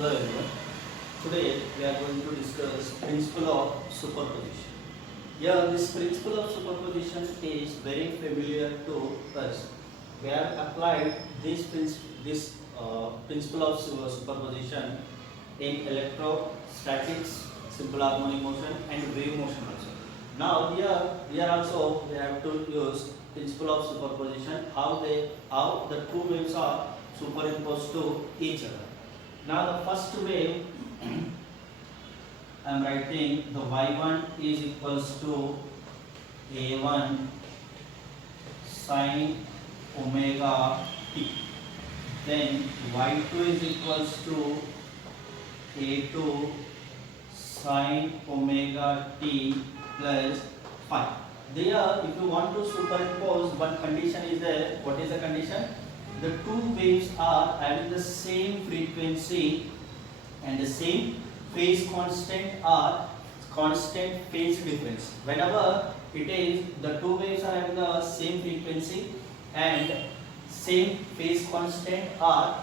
Hello everyone. Today we are going to discuss principle of superposition. Yeah, this principle of superposition is very familiar to us. We have applied this principle of superposition in electrostatics, simple harmonic motion, and wave motion also. Now here also we have to use principle of superposition. How the two waves are superimposed to each other. Now the first wave I am writing the y1 is equals to a1 sine omega t. Then y2 is equals to a2 sine omega t plus phi. There, if you want to superimpose, one condition is there. What is the condition? The two waves are having the same frequency and the same phase constant or constant phase difference. Whenever it is the two waves are having the same frequency and same phase constant or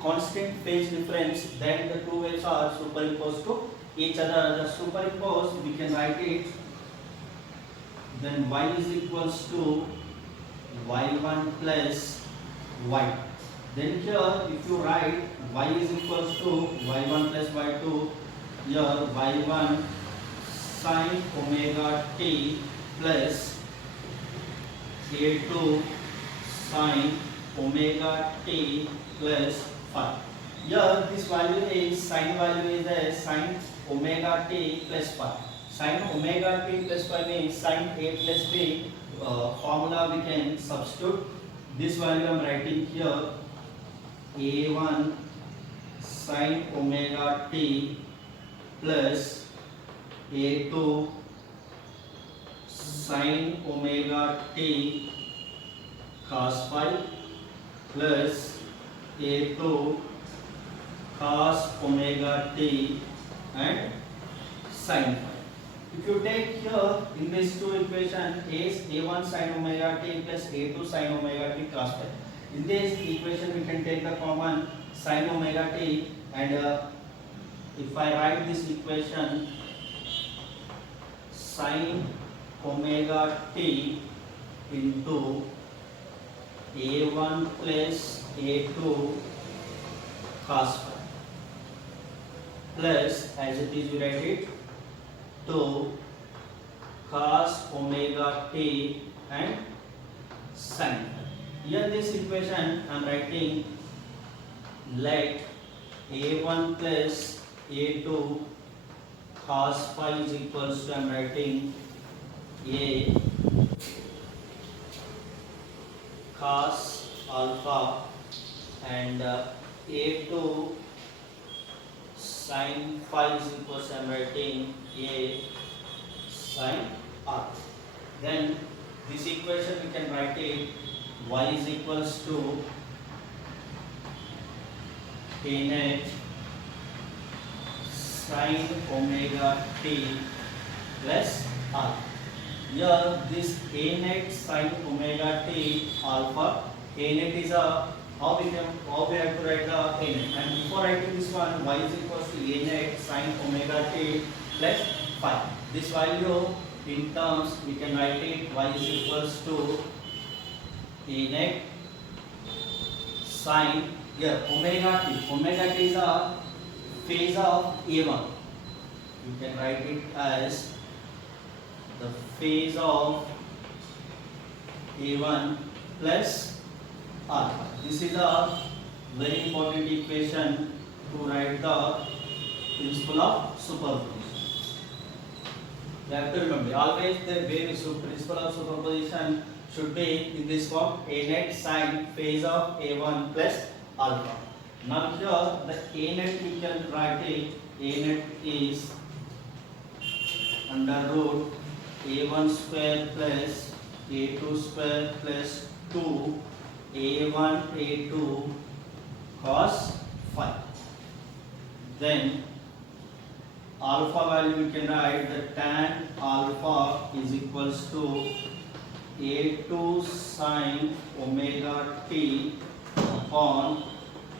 constant phase difference, then the two waves are superimposed to each other. The superimposed, we can write it, then y is equals to y1 plus y. Then here if you write y is equals to y1 plus y2, here y1 sine omega t plus a2 sine omega t plus phi. Here this value is sine value is a sine omega t plus phi. Sine omega t plus phi means sine a plus b. Formula we can substitute. This value I am writing here a1 sine omega t plus a2 sine omega t cos phi plus a2 cos omega t and sin phi. If you take here in these two equations, is a1 sin omega t plus a2 sin omega t cos phi. In this equation we can take the common sin omega t, and if I write this equation sin omega t into a1 plus a2 cos phi plus, as it is we write it, to cos omega t and sin. Here this equation I am writing, let a1 plus a2 cos phi is equals to, I am writing a cos alpha and a2 sin phi is equals to, I am writing a sin r. Then this equation we can write it y is equals to a net sin omega t plus r. Here this a net sin omega t alpha, a net is a how we have to write the a net, and before writing this one, y is equals to a net sin omega t plus phi. This value in terms we can write it y is equals to a net sin, here omega t is a phase of a1. You can write it as the phase of a1 plus alpha. This is a very important equation to write the principle of superposition. You have to remember, always the principle of superposition should be in this form, a net sin phase of a1 plus alpha. Now here the a net we can write it, a net is under root a1 square plus a2 square plus 2 a1 a2 cos phi. Then alpha value we can write the tan alpha is equals to a2 sin omega t upon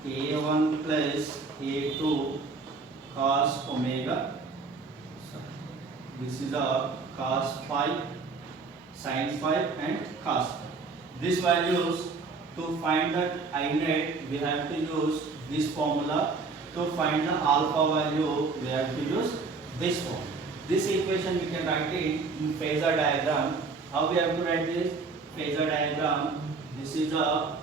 A1 plus A2 cos omega. This is a cos phi, sin phi and cos phi. These values, to find the I net, we have to use this formula. To find the alpha value, we have to use this form. This equation we can write it in phasor diagram. How we have to write this phasor diagram? This is the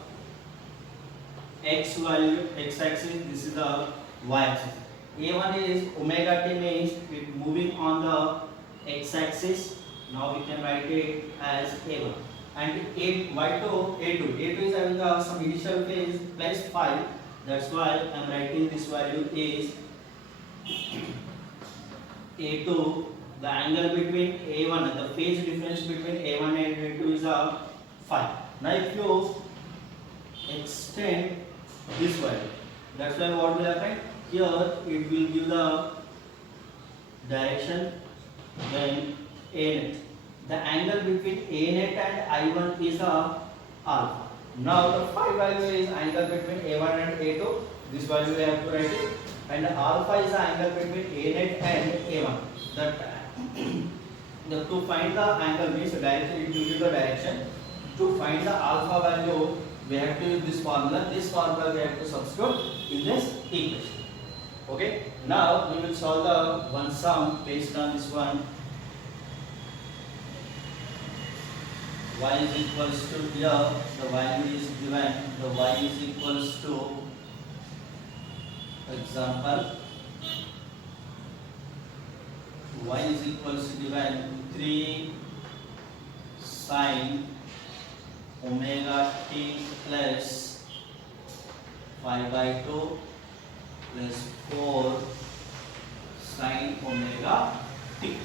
x value, x axis. This is the y axis. A1 is omega t, means it moving on the x axis. Now we can write it as A1. And y2, A2 is having some initial phase plus 5. That's why I am writing this value is A2. The angle between A1, the phase difference between A1 and A2 is 5. Now if you extend this value, that's why what will happen? Here it will give the direction, then A net. The angle between A net and I1 is alpha. Now the phi value is angle between A1 and A2. This value we have to write it. And alpha is the angle between A net and A1. To find the angle means direction, it will give the direction. To find the alpha value, we have to use this formula. This formula we have to substitute in this equation. Okay. Now we will solve the one sum based on this one. Y is equals to, here the value is given, the y is equals to, example, y is equals to given 3 sin omega t plus 5 by 2 plus 4 sin omega t.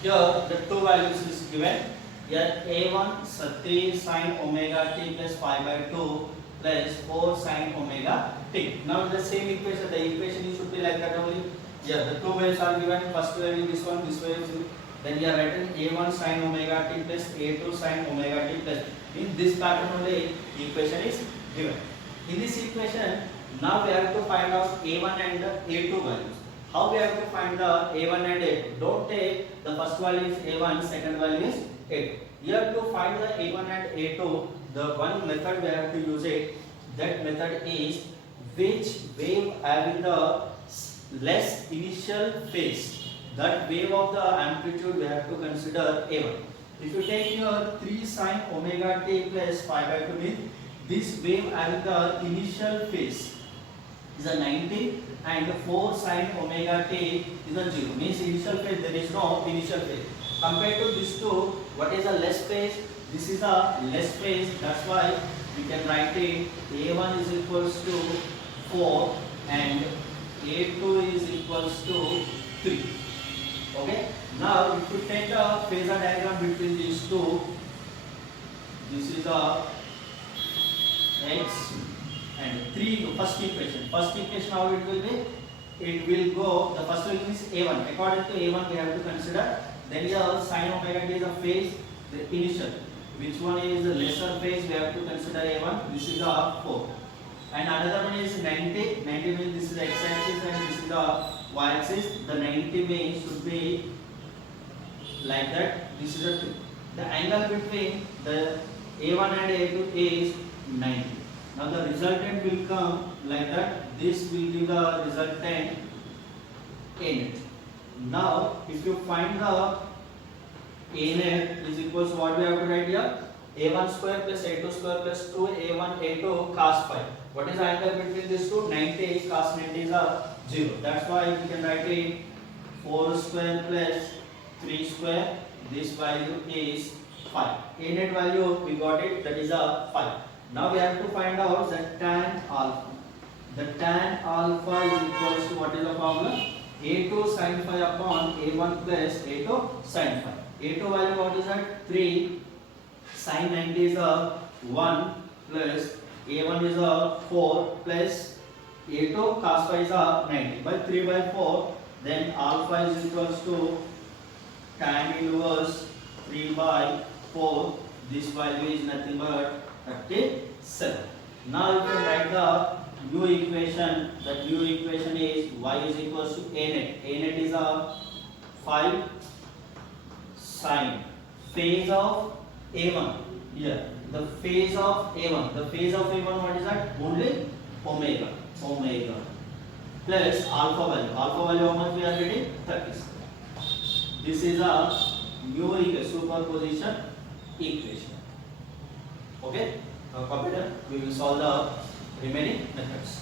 Here the two values is given. Here A1 3 sin omega t plus 5 by 2 plus 4 sin omega t. Now the same equation, the equation should be like that only. Here the two values are given. First value this one, this value is given. Then you are written A1 sin omega t plus A2 sin omega t plus. In this pattern only equation is given. In this equation, now we have to find out A1 and A2 values. How we have to find the A1 and A2? Don't take the first value is A1, second value is A2. Here to find the A1 and A2, the one method we have to use it. That method is which wave having the less initial phase. That wave of the amplitude we have to consider A1. If you take here 3 sin omega t plus 5 by 2 means this wave having the initial phase is a 90 and 4 sin omega t is a 0. Means initial phase, there is no initial phase. Compared to this two, what is a less phase? This is a less phase. That's why we can write it A1 is equals to 4 and A2 is equals to 3. Okay. Now if you take a phasor diagram between these two, this is a x and 3. First equation. First equation how it will be? It will go. The first equation is A1. According to A1, we have to consider. Then here sin omega t is a phase, the initial. Which one is the lesser phase? We have to consider A1. This is a 4. And another one is 90. 90 means this is the x-axis and this is the y-axis. The 90 means should be like that. This is a 2. The angle between the A1 and A2 is 90. Now the resultant will come like that. This will give the resultant A net. Now if you find the A net is equals to what we have to write here? A1 square plus A2 square plus 2 A1 A2 cos phi. What is the angle between these two? 90. Cos 90 is a 0. That's why we can write it 4 square plus 3 square. This value is 5. A net value we got it, that is a 5. Now we have to find out the tan alpha. The tan alpha is equals to what is the formula? A2 sin phi upon A1 plus A2 sin phi. A2 value what is that? 3. Sin 90 is a 1 plus A1 is a 4 plus A2 cos phi is a 90. By 3 by 4, then alpha is equals to tan inverse 3 by 4. This value is nothing but 37. Now you can write the new equation. The new equation is y is equals to a net. A net is a 5 sine phase of a1. Here the phase of a1. The phase of a1, what is that? Only omega. Omega plus alpha value. Alpha value how much we are getting? 36. This is a new superposition equation. Okay. Now computer, we will solve the remaining methods.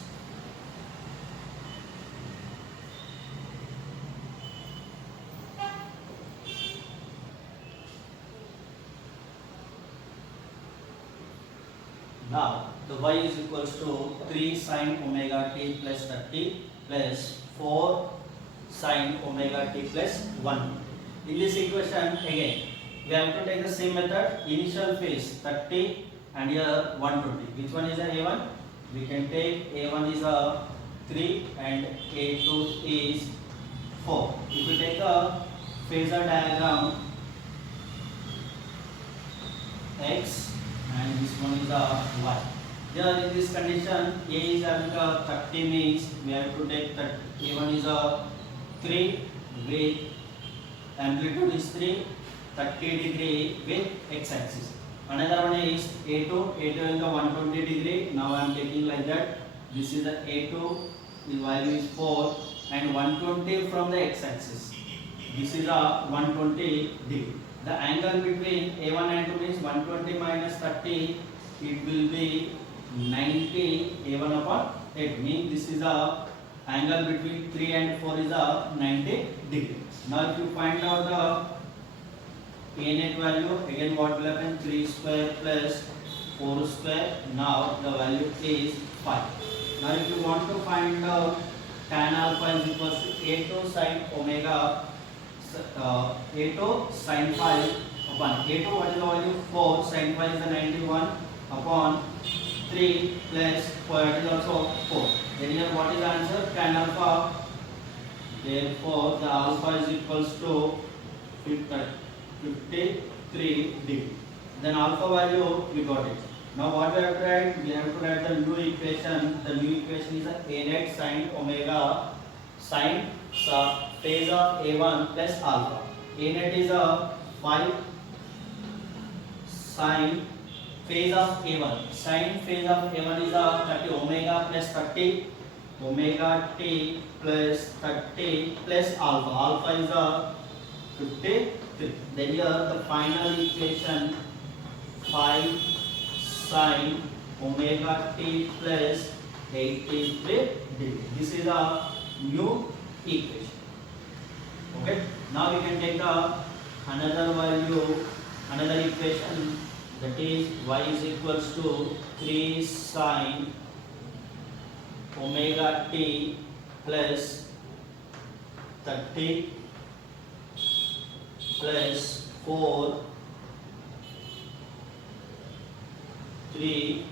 Now the y is equals to 3 sin omega t plus 30 plus 4 sin omega t plus 1. In this equation again we have to take the same method. Initial phase 30 and here 120. Which one is the a1? We can take a1 is a 3 and a2 is 4. If you take a phasor diagram x and this one is a y. Here in this condition a is having a 30 means we have to take that a1 is a 3 with amplitude is 3, 30 degree with x axis. Another one is a2 is the 120 degree. Now I am taking like that. This is the a2, the value is 4 and 120 from the x axis. This is a 120 degree. The angle between a1 and 2 means 120 minus 30, it will be 90 a1 upon 8. Means this is a angle between 3 and 4 is a 90 degree. Now if you find out the a net value, again what will happen? 3 square plus 4 square. Now the value is 5. Now if you want to find tan alpha is equals to a2 sin omega a2 sin phi upon a2, what is the value? 4 sin phi is the 91 upon 3 plus 4, that is also 4. Then here what is the answer? Tan alpha. Therefore the alpha is equals to 53 degree. Then alpha value we got it. Now what we have to write? We have to write the new equation. The new equation is a net sin omega sin phase of a1 plus alpha. A net is a 5 sin phase of a1. Sin phase of a1 is a 30 omega plus 30 omega t plus 30 plus alpha. Alpha is a 53. Then here the final equation 5 sin omega t plus 83 degree. This is a new equation. Okay. Now we can take another value, another equation, that is y is equals to 3 sin omega t plus 30 plus 4 3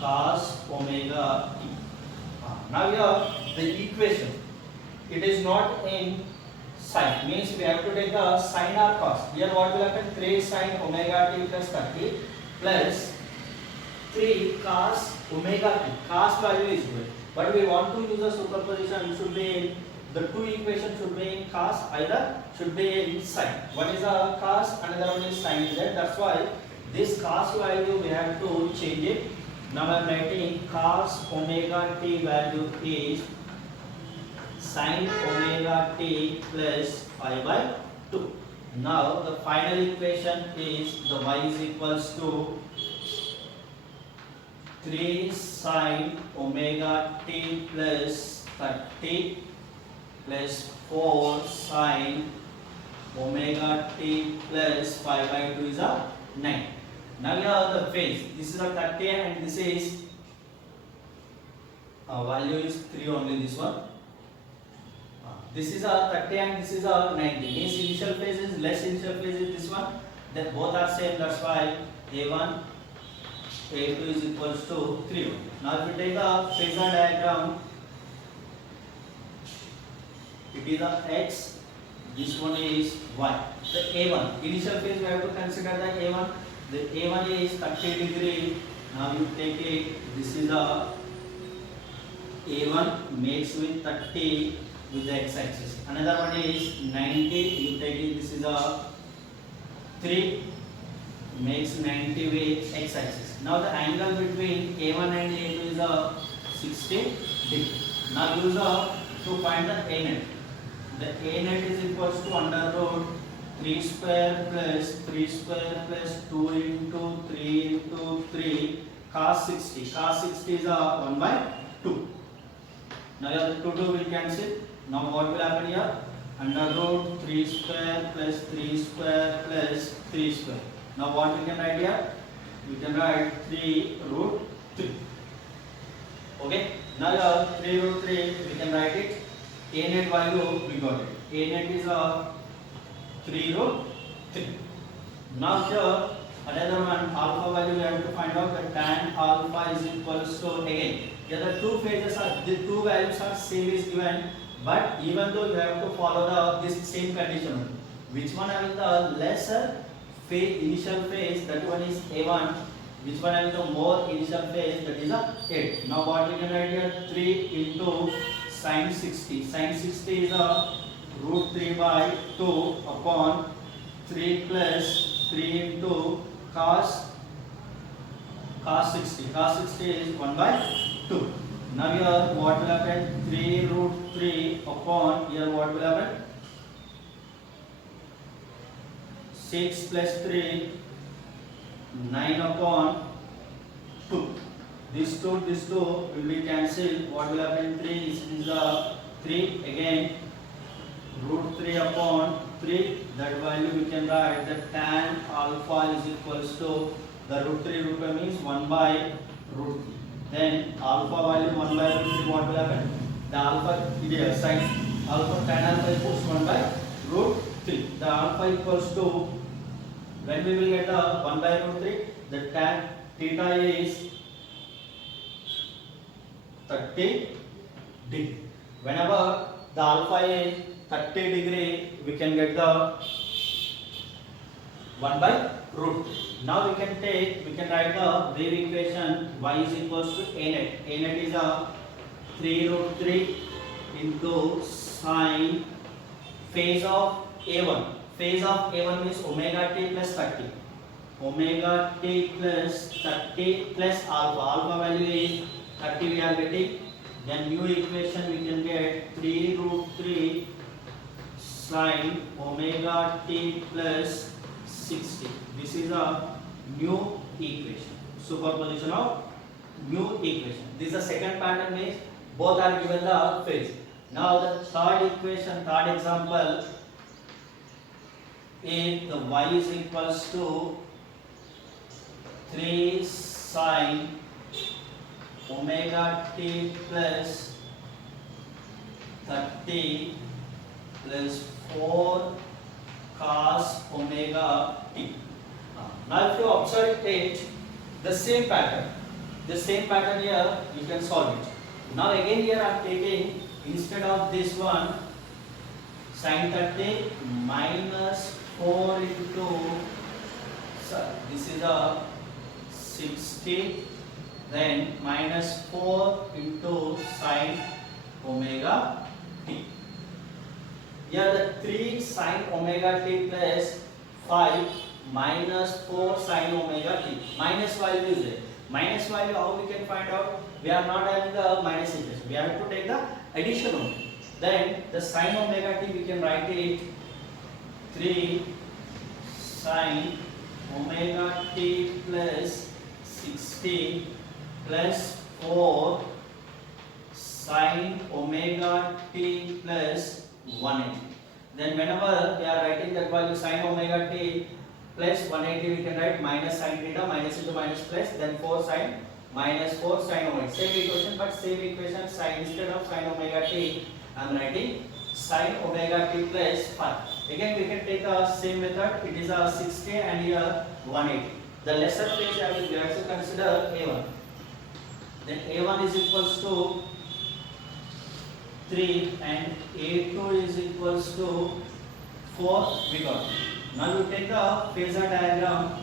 cos omega t. Now here the equation, it is not in sine, means we have to take the sine or cos. Here what will happen? 3 sin omega t plus 30 plus 3 cos omega t. Cos value is good, but we want to use a superposition. Should be the two equations should be in cos, either should be in sine. One is a cos, another one is sine z. That's why this cos value we have to change it. Now I am writing cos omega t value is sin omega t plus pi by 2. Now the final equation is the y is equals to 3 sin omega t plus 30 plus 4 sin omega t plus pi by 2 is a 9. Now here the phase, this is a 30 and this is value is 3 only, this one. This is a 30 and this is a 90. Means initial phase is less, initial phase is this one. Then both are same, that's why A1, A2 is equals to 3. Now if you take a phasor diagram, it is a X, this one is Y. The A1, initial phase we have to consider the A1. The A1 is 30 degree. Now you take it, this is a A1 makes with 30 with the x-axis. Another one is 90. You take it. This is a 3 makes 90 with x-axis. Now the angle between A1 and A2 is a 60 degree. Now use to find the A net. The A net is equals to under root 3 square plus 3 square plus 2 into 3 into 3 cos 60. Cos 60 is 1 by 2. Now here 2 will cancel. Now what will happen here? Under root 3 square plus 3 square plus 3 square. Now what we can write here? We can write 3 root 3. Okay. Now here 3 root 3 we can write it. A net value we got it. A net is 3 root 3. Now here another one, alpha value we have to find out. The tan alpha is equals to, again here the two phases are, the two values are same is given, but even though you have to follow this same condition, which one having the lesser phase, initial phase, that one is A1, which one having the more initial phase, that is a 8. Now what we can write here? 3 into sin 60. Sin 60 is a root 3 by 2 upon 3 plus 3 into cos 60. Cos 60 is 1 by 2. Now here what will happen? 3 root 3 upon, here what will happen? 6 plus 3, 9 upon 2. This 2 will be cancelled. What will happen? 3 is the 3 again. Root 3 upon 3. That value we can write that tan alpha is equals to, the root 3 means 1 by root 3. Then alpha value 1 by root 3, what will happen? The alpha here sin alpha, tan alpha equals 1 by root 3. The alpha equals to, when we will get a 1 by root 3, the tan theta is 30 degree. Whenever the alpha is 30 degree, we can get the 1 by root 3. Now we can write the wave equation y is equals to a net. A net is a 3 root 3 into sine phase of A1. Phase of A1 means omega t plus 30. Omega t plus 30 plus alpha. Alpha value is 30 we are getting. Then new equation we can get 3 root 3 sine omega t plus 60. This is a new equation. Superposition of new equation. This is the second pattern, means both are given the phase. Now the third equation, third example, if the y is equals to 3 sine omega t plus 30 plus 4 cos omega t. Now if you observe it, the same pattern here, you can solve it. Now again here I am taking, instead of this one, sin 30 minus 4 into, this is a 60, then minus 4 into sin omega t. Here the 3 sin omega t plus 5 minus 4 sin omega t. Minus value is there. Minus value, how we can find out? We are not having the minus equation. We have to take the addition only. Then the sin omega t we can write it 3 sin omega t plus 60 plus 4 sin omega t plus 180. Then whenever we are writing that value sin omega t plus 180, we can write minus sin theta, minus into minus plus, then 4 sin minus 4 sin omega. Same equation, but same equation, sin, instead of sin omega t, I am writing sin omega t plus 5. Again we can take the same method. It is a 60 and here 180. The lesser phase we have to consider A1. Then A1 is equals to 3 and A2 is equals to 4. We got. Now you take the phasor diagram.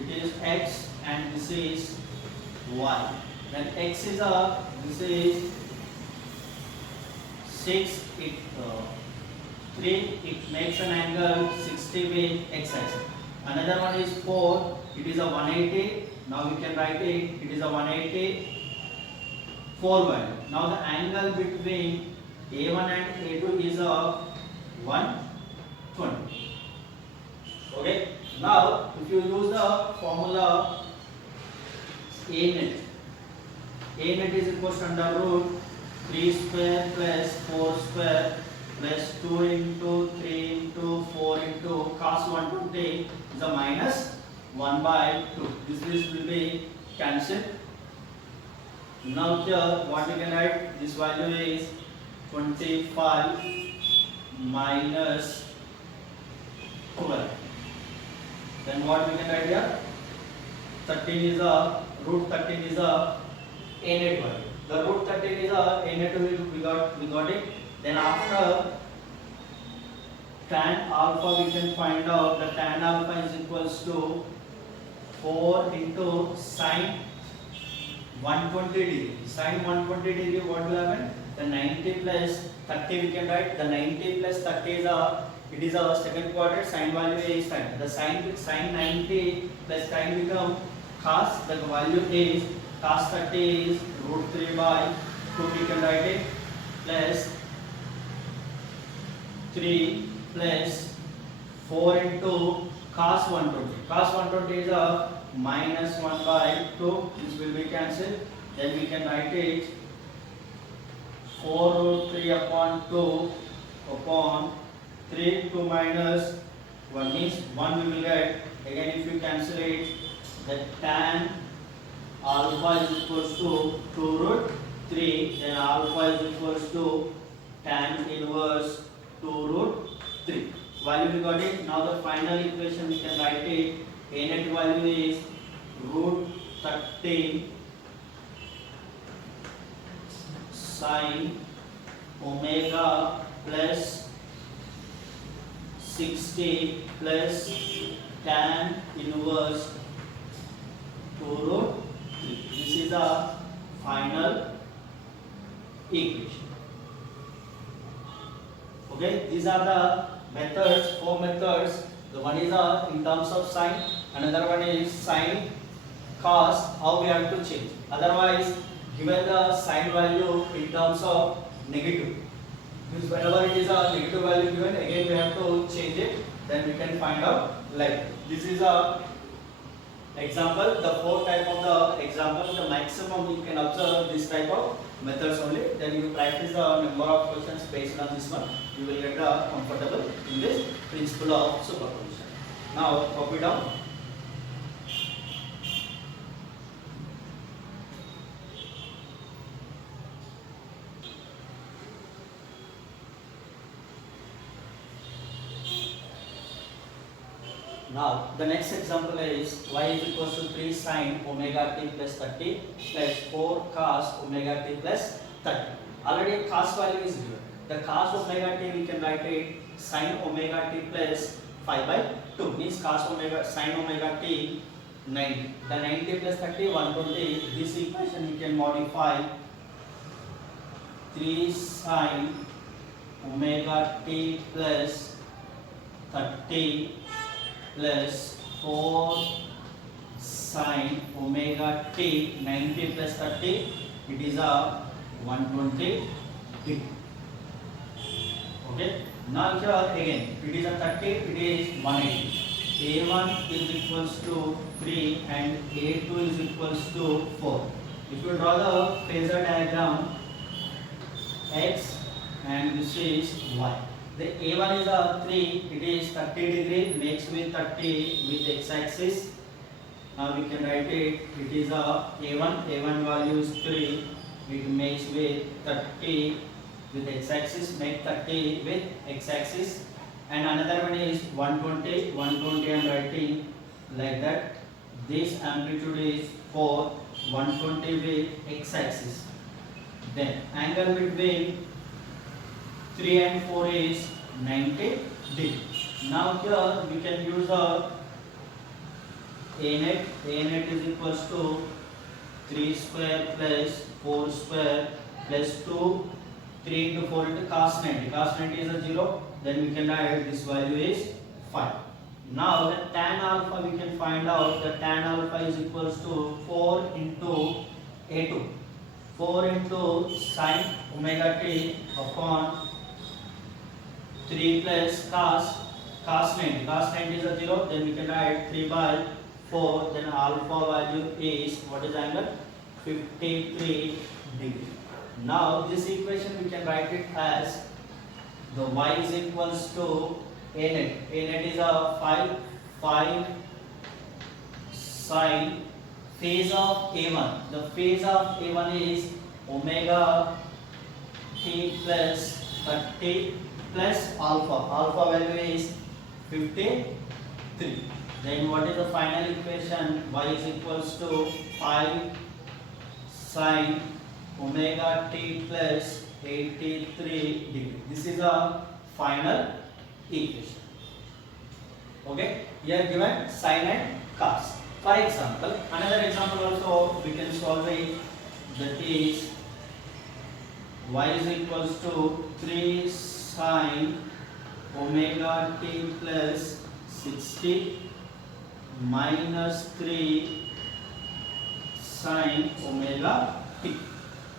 It is x and this is y. Then x is a, this is 6, 3, it makes an angle 60 with x axis. Another one is 4, it is a 180. Now we can write it is a 180 4 value. Now the angle between A1 and A2 is a 120. Okay. Now if you use the formula A net is equal to under root 3 square plus 4 square plus 2 into 3 into 4 into cos 120 is a minus 1 by 2. This will be cancelled. Now here what we can write, this value is 25 minus 12. Then what we can write here, 13 is a root 13 is a a net value. The root 13 is a net value, we got it. Then after tan alpha we can find out the tan alpha is equals to 4 into sine 120 degree. Sine 120 degree, what will happen? The 90 plus 30 we can write. The 90 plus 30 is it is a second quadrant. Sine value is sine. The sine 90 plus sine become cos. The value is cos 30 is root 3 by 2 we can write it, plus 3 plus 4 into cos 120. Cos 120 is a minus 1 by 2. This will be cancelled. Then we can write it 4 root 3 upon 2 upon 3 2 minus 1 means 1 we will get. Again if you cancel it, the tan alpha is equals to 2 root 3, then alpha is equals to tan inverse 2 root 3. Value we got it. Now the final equation we can write it. A net value is root 13 sine omega plus 60 plus tan inverse 2 root 3. This is the final equation. Okay, these are the methods, 4 methods. The one is in terms of sine, another one is sine cos, how we have to change. Otherwise, given the sine value in terms of negative, means whenever it is a negative value given, again we have to change it, then we can find out like this is a example. The 4 type of the example, the maximum you can observe this type of methods only. Then you practice the number of questions based on this one. You will get comfortable in this principle of superposition. Now copy down. Now the next example is y is equals to 3 sine omega t plus 30 plus 4 cos omega t plus 30. Already cos value is given. The cos omega t we can write it sine omega t plus 5 by 2 means cos omega sine omega t 90. The 90 plus 30 120. This equation we can modify 3 sine omega t plus 30 plus 4 sine omega t 90 plus 30, it is a 120 degree. Okay. Now here again it is a 30, it is 180. A1 is equals to 3 and A2 is equals to 4. If you draw the phasor diagram, x and this is y. The A1 is a 3, it is 30 degree, makes with 30 with x-axis. Now we can write it, it is a A1 value is 3, it makes with 30 with x-axis, make 30 with x-axis. And another one is 120 I am writing like that. This amplitude is 4, 120 with x-axis. Then angle between 3 and 4 is 90 degree. Now here we can use a a net is equals to 3 square plus 4 square plus 2, 3 into 4 into cos 90. Cos 90 is a 0. Then we can write this value is 5. Now the tan alpha we can find out. The tan alpha is equals to 4 into a2. 4 into sin omega t upon 3 plus cos 90. Cos 90 is a 0. Then we can write 3 by 4. Then alpha value is, what is angle? 53 degree. Now this equation we can write it as the y is equals to a net. A net is a 5 sine phase of a1. The phase of a1 is omega t plus 30 plus alpha. Alpha value is 53. Then what is the final equation? Y is equals to 5 sine omega t plus 83 degree. This is a final equation. Okay, here given sin and cos. For example, another example also we can solve it. That is y is equals to 3 sin omega t plus 60 minus 3 sin omega t.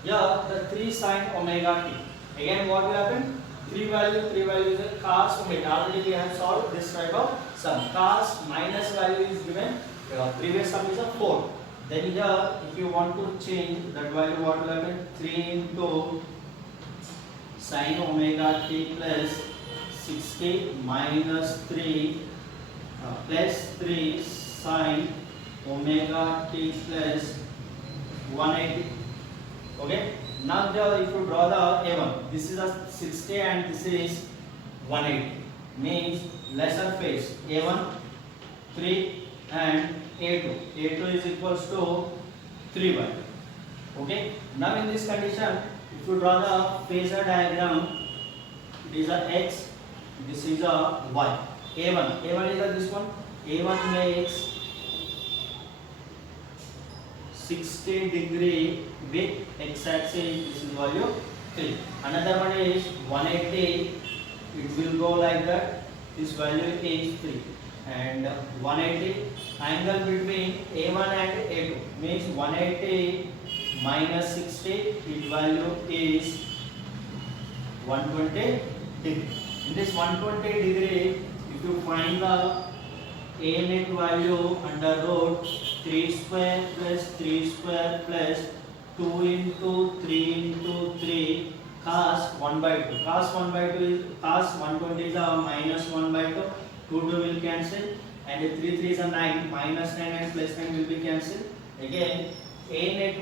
Here the 3 sin omega t. Again what will happen? 3 value is a cos omega. Already we have solved this type of sum. Cos minus value is given. Previous sum is a 4. Then here if you want to change that value, what will happen? 3 into sin omega t plus 60 minus 3 plus 3 sin omega t plus 180. Okay. Now if you draw the a1, this is a 60 and this is 180. Means lesser phase a1 3 and a2. A2 is equals to 3 by. Okay. Now in this condition, if you draw the phasor diagram, it is a x, this is a y. A1 is a this one. A1 makes 60 degree with x axis, this is value 3. Another one is 180, it will go like that, this value is 3. And 180, angle between A1 and A2 means 180 minus 60, its value is 120 degree. In this 120 degree, if you find the a net value under root 3 square plus 3 square plus 2 into 3 into 3 cos 1 by 2. Cos 1 by 2 is cos 120 is a minus 1 by 2. 2 will cancel and 3 is a 9. Minus 9 and plus 9 will be cancelled. Again a net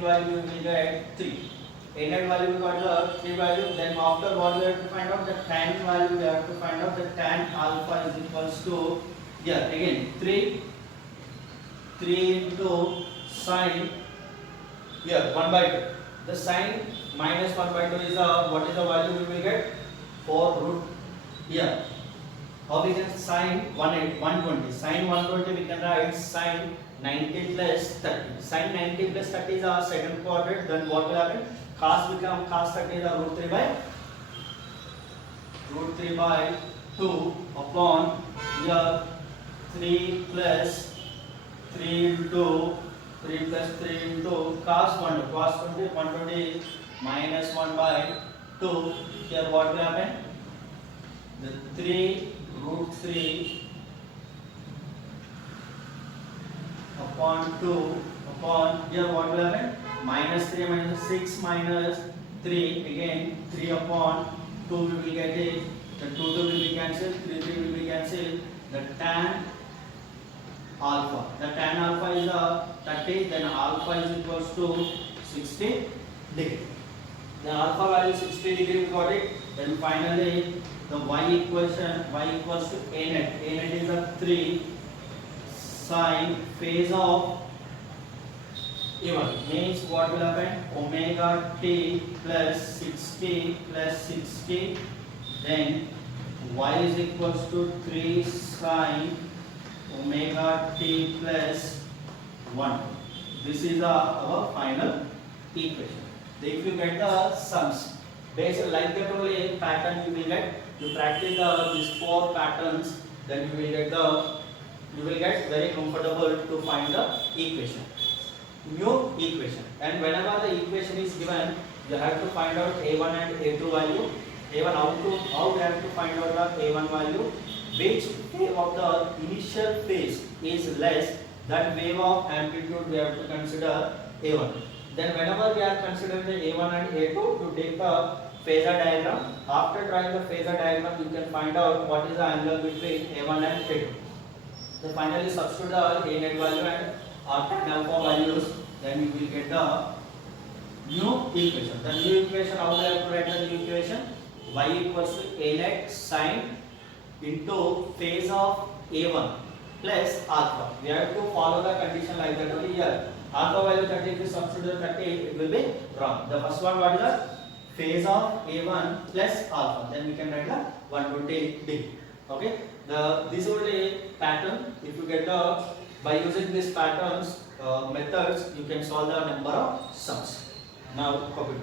value will get 3. A net value we got the 3 value. Then after what we have to find out? The tan value we have to find out. The tan alpha is equals to, here again 3 into sine, here 1 by 2. The sine minus 1 by 2 is what is the value we will get? 4 root. Here how we can sine 120. Sine 120 we can write sine 90 plus 30. Sine 90 plus 30 is our second quadrant. Then what will happen? Cos become cos 30 is root 3 by 2 upon here 3 plus 3 into cos 120 minus 1 by 2. Here what will happen? The 3 root 3 upon 2 upon here what will happen? Minus 3 minus 6 minus 3, again 3 upon 2 we will get it. The 2 will be cancelled, 3 will be cancelled. The tan alpha is 30, then alpha is equals to 60 degree. The alpha value 60 degree we got it. Then finally the y equation, y equals to a net. A net is a 3 sine phase of A1 means what will happen? Omega t plus 60 plus 60. Then y is equals to 3 sine t plus 1. This is our final equation. Then if you get the sums, based like that only pattern you will get. You practice these 4 patterns, then you will get very comfortable to find the equation, new equation. And whenever the equation is given, you have to find out a1 and a2 value. A1 how we have to find out the a1 value, which wave of the initial phase is less, that wave of amplitude we have to consider a1. Then whenever we are considering the a1 and a2, to take the phasor diagram. After drawing the phasor diagram, you can find out what is the angle between a1 and a2. Then finally substitute the a net value and tan alpha values, then you will get the new equation. The new equation, how we have to write the new equation? Y equals to a net sine into phase of a1 plus alpha. We have to follow the condition like that only here. Alpha value 30, if you substitute 30, it will be wrong. The first one, what is the phase of a1 plus alpha? Then we can write the 120 degree. Okay. This is a pattern. If you get the, by using these patterns methods, you can solve the number of sums. Now copy it.